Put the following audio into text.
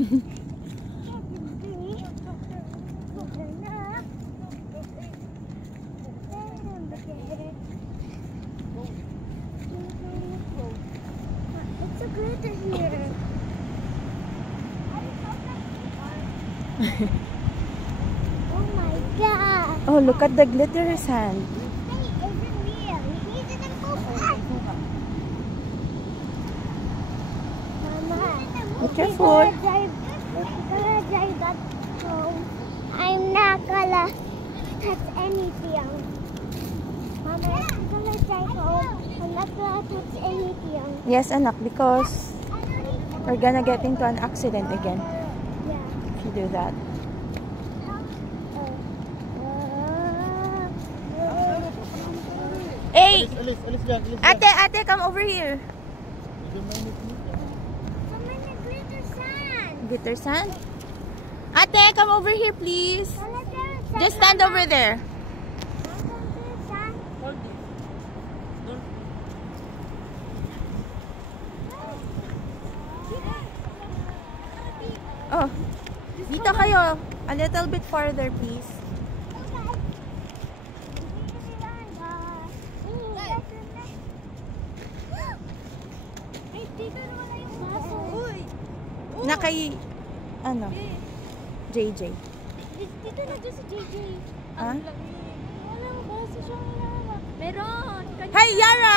It's a glitter here. Oh my god. Oh, look at the glitter sand. Be careful. I'm gonna drive back home. I'm not gonna touch anything. Mama, I'm gonna drive home. I'm not gonna touch anything. Yes, anak, because we're gonna get into an accident again Yeah. if you do that. Hey! Ate, come over here. Glitter sand? Ate, come over here, please. Just stand over there. Oh, dito kayo. A little bit farther, please. Na kay, ano? JJ. Dito na dyan si JJ. Ah? Walang baso siyang hinawa. Meron. Hi, Yara!